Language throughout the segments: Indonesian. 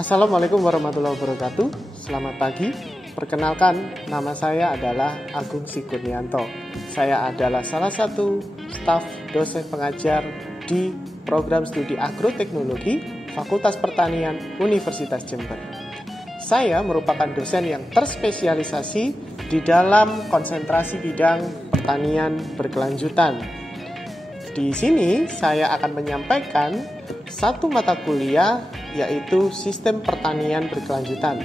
Assalamualaikum warahmatullahi wabarakatuh. Selamat pagi. Perkenalkan, nama saya adalah Agung Sigurnianto. Saya adalah salah satu staf dosen pengajar di program studi agroteknologi Fakultas Pertanian Universitas Jember. Saya merupakan dosen yang terspesialisasi di dalam konsentrasi bidang pertanian berkelanjutan. Di sini saya akan menyampaikan satu mata kuliah, yaitu Sistem Pertanian Berkelanjutan.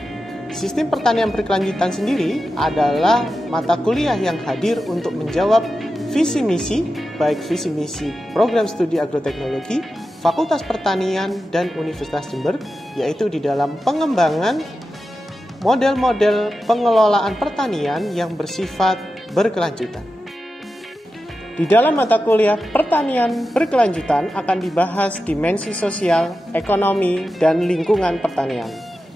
Sistem Pertanian Berkelanjutan sendiri adalah mata kuliah yang hadir untuk menjawab visi misi, baik visi misi program studi agroteknologi, Fakultas Pertanian dan Universitas Jember, yaitu di dalam pengembangan model-model pengelolaan pertanian yang bersifat berkelanjutan. Di dalam mata kuliah pertanian berkelanjutan akan dibahas dimensi sosial, ekonomi, dan lingkungan pertanian.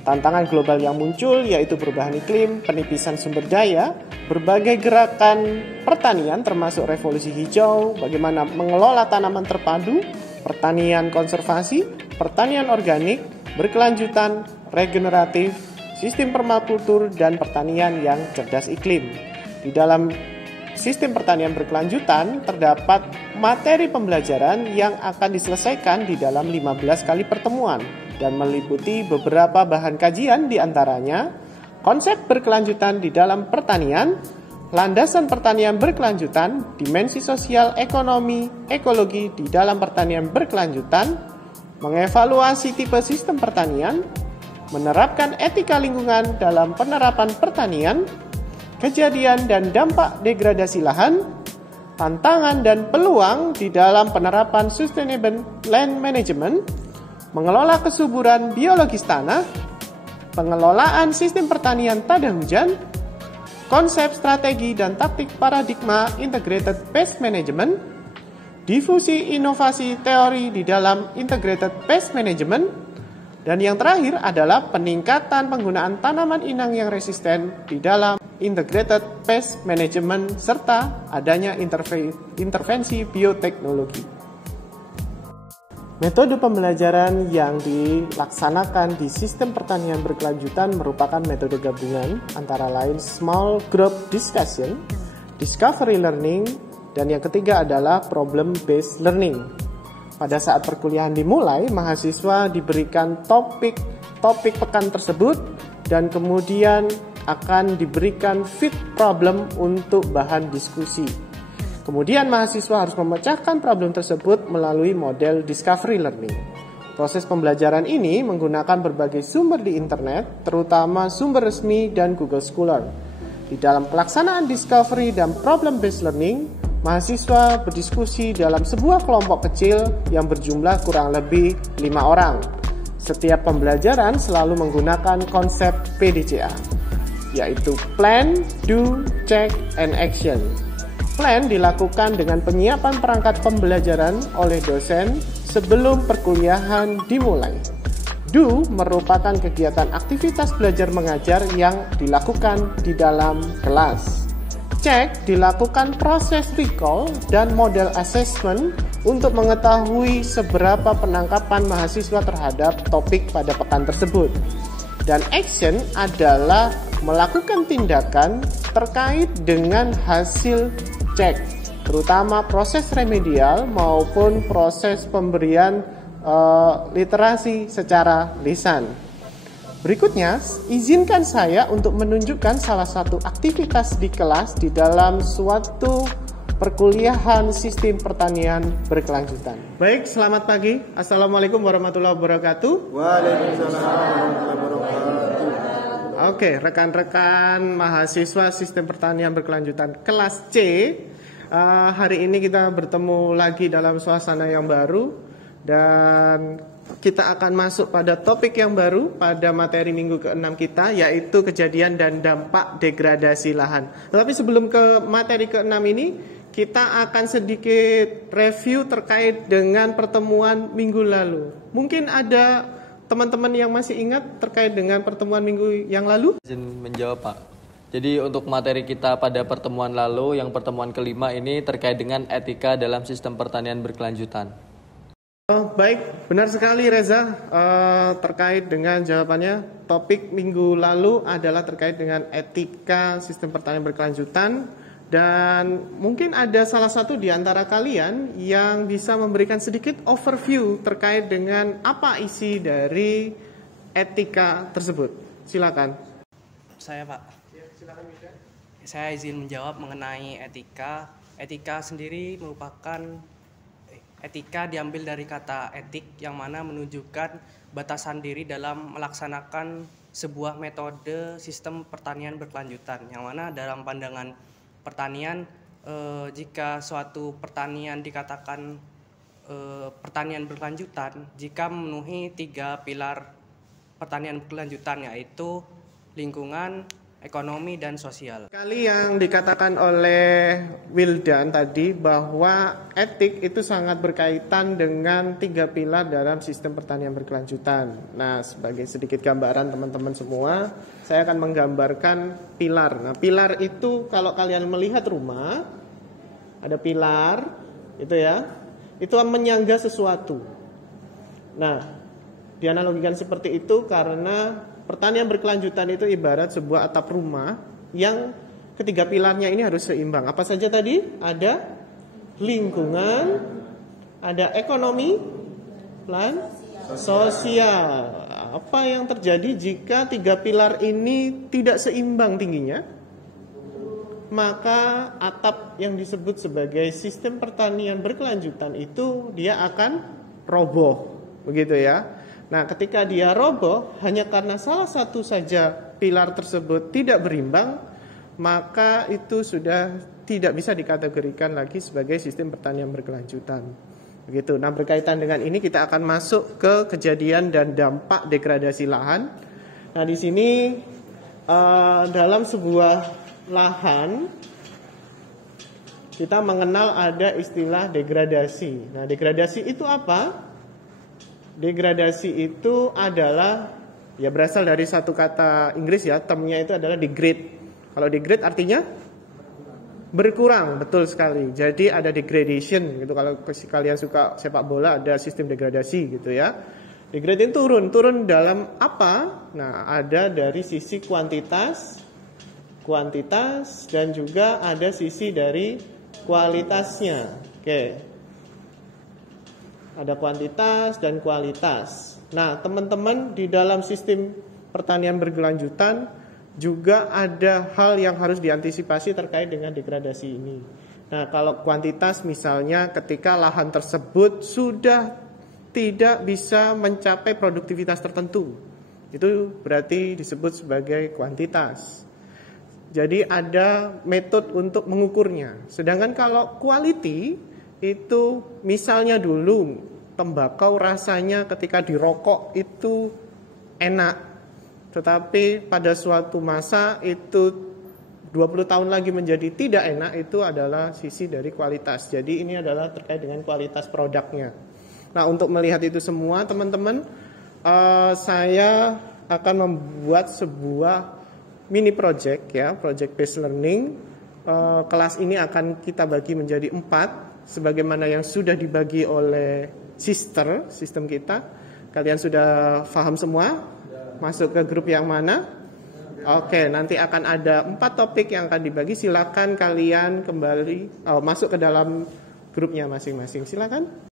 Tantangan global yang muncul yaitu perubahan iklim, penipisan sumber daya, berbagai gerakan pertanian termasuk revolusi hijau, bagaimana mengelola tanaman terpadu, pertanian konservasi, pertanian organik, berkelanjutan, regeneratif, sistem permakultur, dan pertanian yang cerdas iklim. Di dalam Sistem pertanian berkelanjutan terdapat materi pembelajaran yang akan diselesaikan di dalam 15 kali pertemuan dan meliputi beberapa bahan kajian, diantaranya konsep berkelanjutan di dalam pertanian, landasan pertanian berkelanjutan, dimensi sosial, ekonomi, ekologi di dalam pertanian berkelanjutan, mengevaluasi tipe sistem pertanian, menerapkan etika lingkungan dalam penerapan pertanian, kejadian dan dampak degradasi lahan, tantangan dan peluang di dalam penerapan sustainable land management, mengelola kesuburan biologis tanah, pengelolaan sistem pertanian tada hujan, konsep strategi dan taktik paradigma integrated pest management, difusi inovasi teori di dalam integrated pest management, dan yang terakhir adalah peningkatan penggunaan tanaman inang yang resisten di dalam integrated pest management serta adanya intervensi bioteknologi. Metode pembelajaran yang dilaksanakan di sistem pertanian berkelanjutan merupakan metode gabungan antara lain small group discussion, discovery learning, dan yang ketiga adalah problem based learning. Pada saat perkuliahan dimulai, mahasiswa diberikan topik pekan tersebut dan kemudian akan diberikan fit problem untuk bahan diskusi. Kemudian mahasiswa harus memecahkan problem tersebut melalui model discovery learning. Proses pembelajaran ini menggunakan berbagai sumber di internet, terutama sumber resmi dan Google Scholar. Di dalam pelaksanaan discovery dan problem based learning, mahasiswa berdiskusi dalam sebuah kelompok kecil yang berjumlah kurang lebih 5 orang. Setiap pembelajaran selalu menggunakan konsep PDCA, yaitu plan, do, check, and action. Plan dilakukan dengan penyiapan perangkat pembelajaran oleh dosen sebelum perkuliahan dimulai. Do merupakan kegiatan aktivitas belajar mengajar yang dilakukan di dalam kelas. Check dilakukan proses recall dan model assessment untuk mengetahui seberapa penangkapan mahasiswa terhadap topik pada pekan tersebut. Dan action adalah melakukan tindakan terkait dengan hasil cek, terutama proses remedial maupun proses pemberian literasi secara lisan. Berikutnya, izinkan saya untuk menunjukkan salah satu aktivitas di kelas di dalam suatu perkuliahan sistem pertanian berkelanjutan. Baik, selamat pagi. Assalamualaikum warahmatullahi wabarakatuh. Waalaikumsalam warahmatullahi wabarakatuh. Oke, rekan-rekan mahasiswa sistem pertanian berkelanjutan kelas C, hari ini kita bertemu lagi dalam suasana yang baru dan kita akan masuk pada topik yang baru pada materi minggu ke-6 kita, yaitu kejadian dan dampak degradasi lahan. Tetapi sebelum ke materi ke-6 ini, kita akan sedikit review terkait dengan pertemuan minggu lalu. Mungkin ada teman-teman yang masih ingat terkait dengan pertemuan minggu yang lalu? Izin menjawab, Pak. Jadi untuk materi kita pada pertemuan lalu, yang pertemuan kelima ini terkait dengan etika dalam sistem pertanian berkelanjutan. Baik, benar sekali Reza. Terkait dengan jawabannya, topik minggu lalu adalah terkait dengan etika sistem pertanian berkelanjutan. Dan mungkin ada salah satu di antara kalian yang bisa memberikan sedikit overview terkait dengan apa isi dari etika tersebut. Silakan. Saya Pak. Saya izin menjawab mengenai etika. Etika sendiri merupakan etika diambil dari kata etik yang mana menunjukkan batasan diri dalam melaksanakan sebuah metode sistem pertanian berkelanjutan, yang mana dalam pandangan pertanian jika suatu pertanian dikatakan pertanian berkelanjutan jika memenuhi 3 pilar pertanian berkelanjutan, yaitu lingkungan, ekonomi, dan sosial. Kali yang dikatakan oleh Wildan tadi bahwa etik itu sangat berkaitan dengan 3 pilar dalam sistem pertanian berkelanjutan. Nah, sebagai sedikit gambaran teman-teman semua, saya akan menggambarkan pilar. Nah, pilar itu kalau kalian melihat rumah, ada pilar, itu ya, itu menyangga sesuatu. Nah, dianalogikan seperti itu karena pertanian berkelanjutan itu ibarat sebuah atap rumah yang ketiga pilarnya ini harus seimbang. Apa saja tadi? Ada lingkungan, ada ekonomi, dan sosial. Apa yang terjadi jika 3 pilar ini tidak seimbang tingginya? Maka atap yang disebut sebagai sistem pertanian berkelanjutan itu dia akan roboh. Begitu ya. Nah, ketika dia roboh hanya karena salah satu saja pilar tersebut tidak berimbang, maka itu sudah tidak bisa dikategorikan lagi sebagai sistem pertanian berkelanjutan. Begitu. Nah, berkaitan dengan ini kita akan masuk ke kejadian dan dampak degradasi lahan. Nah, di sini dalam sebuah lahan kita mengenal ada istilah degradasi. Nah, degradasi itu apa? Degradasi itu adalah ya berasal dari satu kata Inggris ya, termnya itu adalah degrade. Kalau degrade artinya berkurang, betul sekali. Jadi ada degradation gitu. Kalau kalian suka sepak bola ada sistem degradasi gitu ya. Degrade itu turun dalam apa? Nah, ada dari sisi kuantitas dan juga ada sisi dari kualitasnya. Oke. Ada kuantitas dan kualitas. Nah, teman-teman, di dalam sistem pertanian berkelanjutan juga ada hal yang harus diantisipasi terkait dengan degradasi ini. Nah, kalau kuantitas misalnya ketika lahan tersebut sudah tidak bisa mencapai produktivitas tertentu, itu berarti disebut sebagai kuantitas. Jadi ada metode untuk mengukurnya. Sedangkan kalau quality itu misalnya dulu tembakau rasanya ketika dirokok itu enak, tetapi pada suatu masa itu 20 tahun lagi menjadi tidak enak, itu adalah sisi dari kualitas. Jadi ini adalah terkait dengan kualitas produknya. Nah, untuk melihat itu semua teman-teman, saya akan membuat sebuah mini project ya, project based learning. Kelas ini akan kita bagi menjadi 4 sebagaimana yang sudah dibagi oleh sistem kita. Kalian sudah paham semua? Masuk ke grup yang mana? Oke, nanti akan ada 4 topik yang akan dibagi. Silakan kalian kembali masuk ke dalam grupnya masing-masing. Silakan.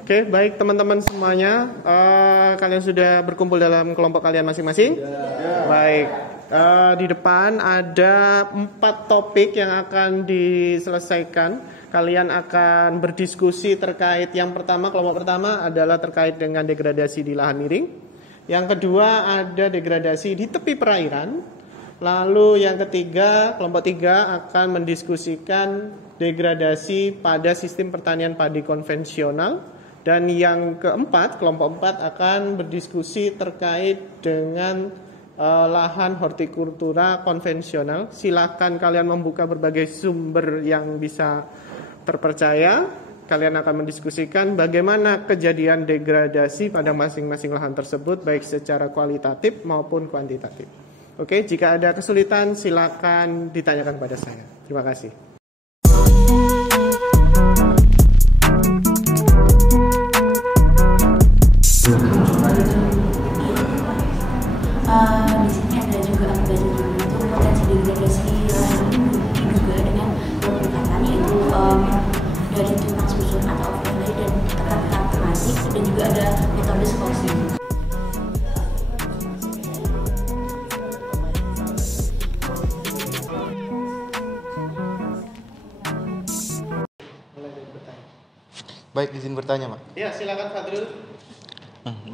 Oke, baik teman-teman semuanya. Kalian sudah berkumpul dalam kelompok kalian masing-masing? Baik. Di depan ada 4 topik yang akan diselesaikan. Kalian akan berdiskusi terkait yang pertama, kelompok pertama adalah terkait dengan degradasi di lahan miring. Yang kedua ada degradasi di tepi perairan. Lalu yang ketiga, kelompok 3 akan mendiskusikan degradasi pada sistem pertanian padi konvensional. Dan yang keempat, kelompok 4 akan berdiskusi terkait dengan lahan hortikultura konvensional. Silakan kalian membuka berbagai sumber yang bisa terpercaya. Kalian akan mendiskusikan bagaimana kejadian degradasi pada masing-masing lahan tersebut, baik secara kualitatif maupun kuantitatif. Oke, jika ada kesulitan silakan ditanyakan pada saya. Terima kasih. Di sini ada juga aku baca juga itu potensi degradasi lahan diduga dengan pendekatan yaitu dari tumpang susun atau overlay dan teka-teki tematik dan juga ada metode skorsing. Baik, izin bertanya, Pak. Ya, silakan Fadrul.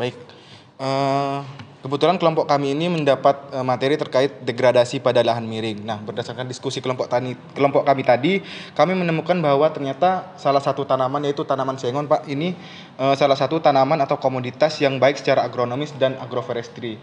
Baik. Kebetulan kelompok kami ini mendapat materi terkait degradasi pada lahan miring. Nah, berdasarkan diskusi kelompok kami tadi, kami menemukan bahwa ternyata salah satu tanaman yaitu tanaman sengon, Pak. Ini salah satu tanaman atau komoditas yang baik secara agronomis dan agroforestry.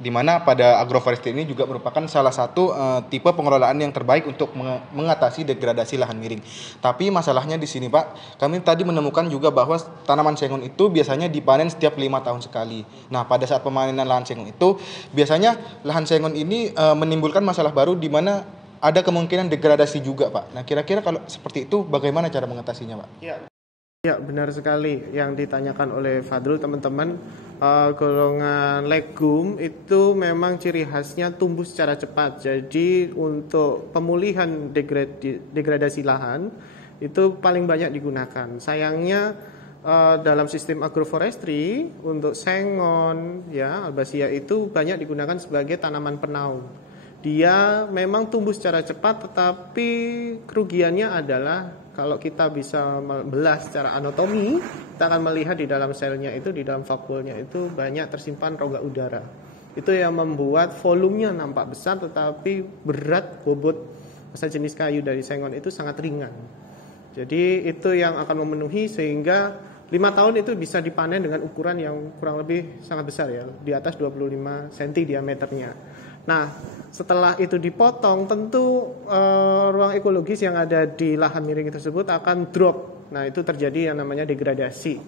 Di mana pada agroforestry ini juga merupakan salah satu tipe pengelolaan yang terbaik untuk mengatasi degradasi lahan miring. Tapi masalahnya di sini, Pak, kami tadi menemukan juga bahwa tanaman sengon itu biasanya dipanen setiap 5 tahun sekali. Nah, pada saat pemanenan lahan sengon itu, biasanya lahan sengon ini menimbulkan masalah baru di mana ada kemungkinan degradasi juga, Pak. Nah, kira-kira kalau seperti itu bagaimana cara mengatasinya, Pak? Ya, benar sekali yang ditanyakan oleh Fadrul, teman-teman. Golongan legum itu memang ciri khasnya tumbuh secara cepat. Jadi untuk pemulihan degradasi lahan itu paling banyak digunakan. Sayangnya dalam sistem agroforestry untuk sengon, ya, albacea itu banyak digunakan sebagai tanaman penaung. Dia memang tumbuh secara cepat, tetapi kerugiannya adalah kalau kita bisa membelah secara anatomi, kita akan melihat di dalam selnya itu, di dalam vakuolnya itu banyak tersimpan rongga udara. Itu yang membuat volumenya nampak besar, tetapi berat bobot masa jenis kayu dari sengon itu sangat ringan. Jadi itu yang akan memenuhi sehingga 5 tahun itu bisa dipanen dengan ukuran yang kurang lebih sangat besar, ya, di atas 25 cm diameternya. Nah, setelah itu dipotong, tentu ruang ekologis yang ada di lahan miring tersebut akan drop. Nah, itu terjadi yang namanya degradasi,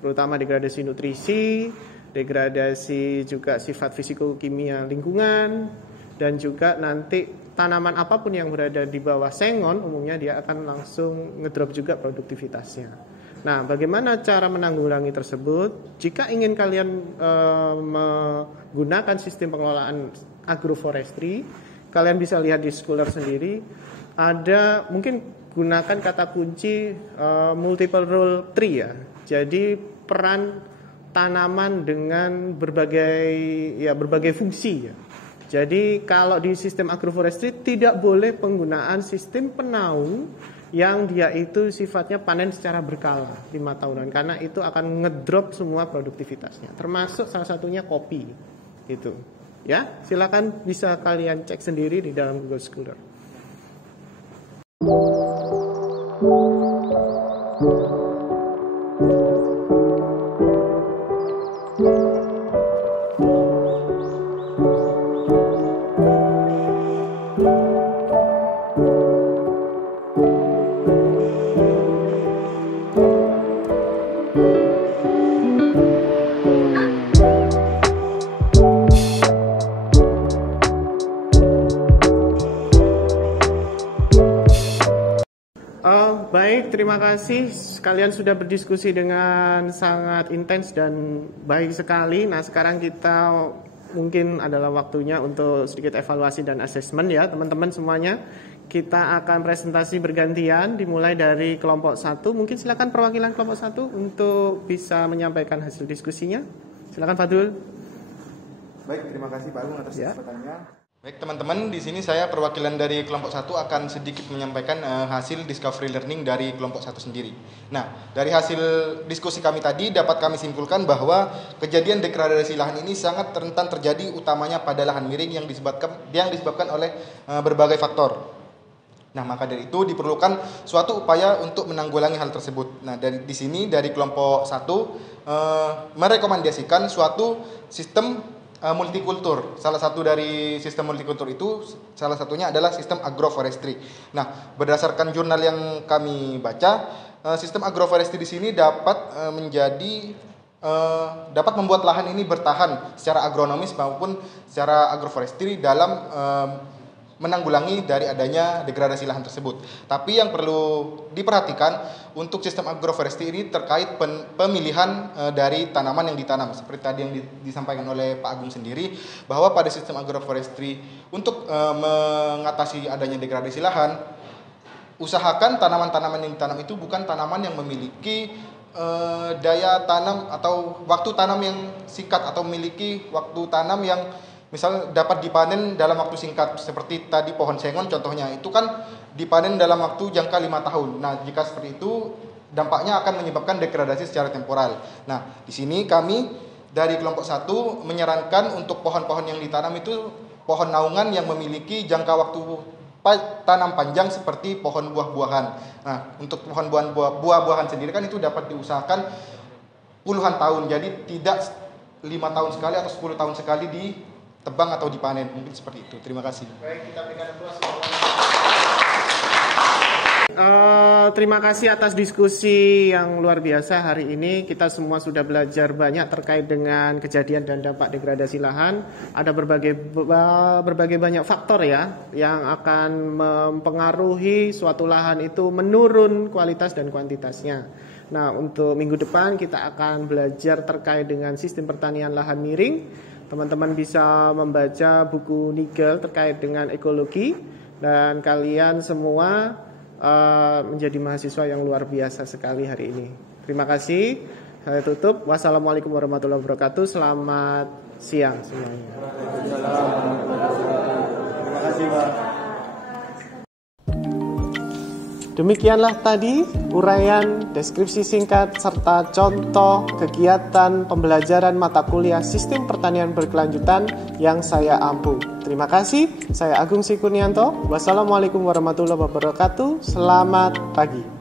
terutama degradasi nutrisi, degradasi juga sifat fisiko-kimia lingkungan, dan juga nanti tanaman apapun yang berada di bawah sengon umumnya dia akan langsung ngedrop juga produktivitasnya. Nah, bagaimana cara menanggulangi tersebut? Jika ingin kalian menggunakan sistem pengelolaan agroforestry, kalian bisa lihat di Scholar sendiri. Ada mungkin gunakan kata kunci multiple role tree, ya. Jadi peran tanaman dengan berbagai fungsi, ya. Jadi kalau di sistem agroforestry tidak boleh penggunaan sistem penaung yang dia itu sifatnya panen secara berkala 5 tahunan, karena itu akan ngedrop semua produktivitasnya, termasuk salah satunya kopi itu. Ya, silakan bisa kalian cek sendiri di dalam Google Scholar. Baik, terima kasih. Kalian sudah berdiskusi dengan sangat intens dan baik sekali. Nah, sekarang kita mungkin adalah waktunya untuk sedikit evaluasi dan asesmen, ya, teman-teman semuanya. Kita akan presentasi bergantian, dimulai dari kelompok 1. Mungkin silakan perwakilan kelompok 1 untuk bisa menyampaikan hasil diskusinya. Silakan Fadrul. Baik, terima kasih Pak Agung atas Ya. kesempatannya. Baik teman-teman, di sini saya perwakilan dari kelompok 1 akan sedikit menyampaikan hasil discovery learning dari kelompok 1 sendiri. Nah, dari hasil diskusi kami tadi dapat kami simpulkan bahwa kejadian degradasi lahan ini sangat rentan terjadi utamanya pada lahan miring yang disebabkan oleh berbagai faktor. Nah, maka dari itu diperlukan suatu upaya untuk menanggulangi hal tersebut. Nah, di sini dari kelompok 1 merekomendasikan suatu sistem multikultur. Salah satu dari sistem multikultur itu salah satunya adalah sistem agroforestry. Nah, berdasarkan jurnal yang kami baca, sistem agroforestry di sini dapat dapat membuat lahan ini bertahan secara agronomis maupun secara agroforestry dalam menanggulangi dari adanya degradasi lahan tersebut. Tapi yang perlu diperhatikan untuk sistem agroforestry ini terkait pemilihan dari tanaman yang ditanam. Seperti tadi yang disampaikan oleh Pak Agung sendiri, bahwa pada sistem agroforestry untuk mengatasi adanya degradasi lahan, usahakan tanaman-tanaman yang ditanam itu bukan tanaman yang memiliki daya tanam atau waktu tanam yang singkat, atau memiliki waktu tanam yang misal dapat dipanen dalam waktu singkat. Seperti tadi pohon sengon contohnya, itu kan dipanen dalam waktu jangka 5 tahun. Nah, jika seperti itu dampaknya akan menyebabkan degradasi secara temporal. Nah, di sini kami dari kelompok 1 menyarankan untuk pohon-pohon yang ditanam itu pohon naungan yang memiliki jangka waktu tanam panjang seperti pohon buah-buahan. Nah, untuk pohon buah-buahan sendiri kan itu dapat diusahakan puluhan tahun. Jadi tidak 5 tahun sekali atau 10 tahun sekali ditebang atau dipanen. Mungkin seperti itu. Terima kasih. Baik, kita berikan aplaus. Terima kasih atas diskusi yang luar biasa hari ini. Kita semua sudah belajar banyak terkait dengan kejadian dan dampak degradasi lahan. Ada berbagai banyak faktor ya yang akan mempengaruhi suatu lahan itu menurun kualitas dan kuantitasnya. Nah, untuk minggu depan kita akan belajar terkait dengan sistem pertanian lahan miring. Teman-teman bisa membaca buku Nigel terkait dengan ekologi, dan kalian semua menjadi mahasiswa yang luar biasa sekali hari ini. Terima kasih. Saya tutup. Wassalamualaikum warahmatullahi wabarakatuh. Selamat siang semuanya. Terima kasih, Pak. Demikianlah tadi uraian, deskripsi singkat, serta contoh kegiatan pembelajaran mata kuliah Sistem Pertanian Berkelanjutan yang saya ampu. Terima kasih, saya Agung Sikurnianto. Wassalamualaikum warahmatullahi wabarakatuh. Selamat pagi.